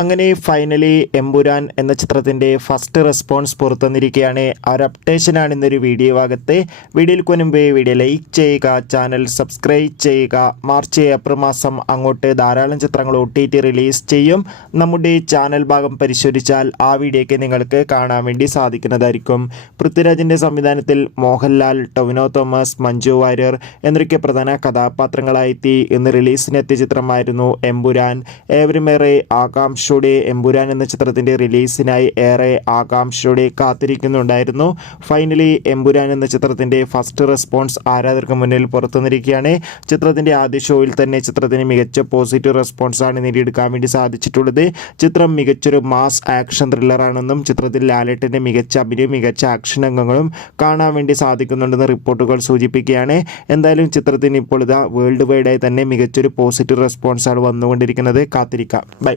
അങ്ങനെ ഫൈനലി എമ്പുരാൻ എന്ന ചിത്രത്തിൻ്റെ ഫസ്റ്റ് റെസ്പോൺസ് പുറത്തുവന്നിരിക്കുകയാണ്. ആ ഒരു അപ്ഡേഷനാണ് ഇന്നൊരു വീഡിയോ ഭാഗത്ത്. വീഡിയോയ്ക്ക് മുൻപ് വീഡിയോ ലൈക്ക് ചെയ്യുക, ചാനൽ സബ്സ്ക്രൈബ് ചെയ്യുക. മാർച്ച് ഏപ്രിൽ മാസം അങ്ങോട്ട് ധാരാളം ചിത്രങ്ങൾ OTT റിലീസ് ചെയ്യും. നമ്മുടെ ചാനൽ ഭാഗം പരിശോധിച്ചാൽ ആ വീഡിയോയ്ക്ക് നിങ്ങൾക്ക് കാണാൻ വേണ്ടി സാധിക്കുന്നതായിരിക്കും. പൃഥ്വിരാജിൻ്റെ സംവിധാനത്തിൽ മോഹൻലാൽ, ടൊവിനോ തോമസ്, മഞ്ജു വാര്യർ എന്നൊക്കെ പ്രധാന കഥാപാത്രങ്ങളായെത്തി ഇന്ന് റിലീസിനെത്തിയ ചിത്രമായിരുന്നു എമ്പുരാൻ. ഏവരുമേറെ ആകാംക്ഷ എമ്പുരാൻ എന്ന ചിത്രത്തിൻ്റെ റിലീസിനായി ഏറെ ആകാംക്ഷയോടെ കാത്തിരിക്കുന്നുണ്ടായിരുന്നു. ഫൈനലി എമ്പുരാൻ എന്ന ചിത്രത്തിൻ്റെ ഫസ്റ്റ് റെസ്പോൺസ് ആരാധകർക്ക് മുന്നിൽ പുറത്തുവന്നിരിക്കുകയാണ്. ചിത്രത്തിൻ്റെ ആദ്യ ഷോയിൽ തന്നെ ചിത്രത്തിന് മികച്ച പോസിറ്റീവ് റെസ്പോൺസാണ് നേടിയെടുക്കാൻ വേണ്ടി സാധിച്ചിട്ടുള്ളത്. ചിത്രം മികച്ചൊരു മാസ് ആക്ഷൻ ത്രില്ലറാണെന്നും ചിത്രത്തിൽ ലാലേട്ടൻ്റെ മികച്ച അഭിനയം, മികച്ച ആക്ഷൻ രംഗങ്ങളും കാണാൻ വേണ്ടി സാധിക്കുന്നുണ്ടെന്ന് റിപ്പോർട്ടുകൾ സൂചിപ്പിക്കുകയാണ്. എന്തായാലും ചിത്രത്തിന് ഇപ്പോൾ വേൾഡ് വൈഡായി തന്നെ മികച്ചൊരു പോസിറ്റീവ് റെസ്പോൺസാണ് വന്നുകൊണ്ടിരിക്കുന്നത്. കാത്തിരിക്കാം. ബൈ.